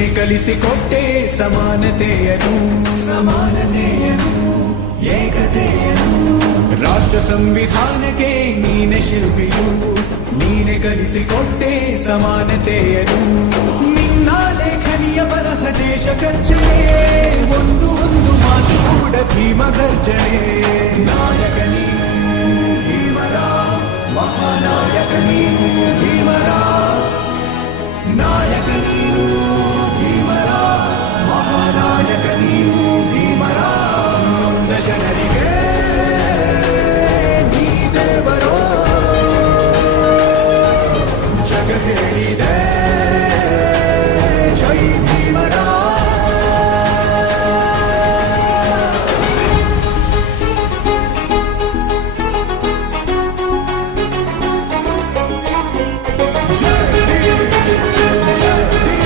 ನೀನೆ ಕಲಿಸಿಕೊಟ್ಟೆ ಸಮಾನತೆಯನು ಏಕತೆಯನು ರಾಷ್ಟ್ರ ಸಂವಿಧಾನಕ್ಕೆ ನೀನೆ ಶಿಲ್ಪಿಯು ನೀನೆ ಕಲಿಸಿಕೊಟ್ಟೆ ಸಮಾನತೆಯನು ನಿನ್ನ ಲೇಖನಿಯ ಬರಹ ದೇಶ ಖರ್ಚನೆ ಒಂದು ಮಾತು ಕೂಡ ಭೀಮ ಗರ್ಜನೆ ನಾಯಕ ನೀನು ಭೀಮರ ಮಹಾನಾಯಕ ನೀನು ಭೀಮರ ನಾಯಕ ನೀನು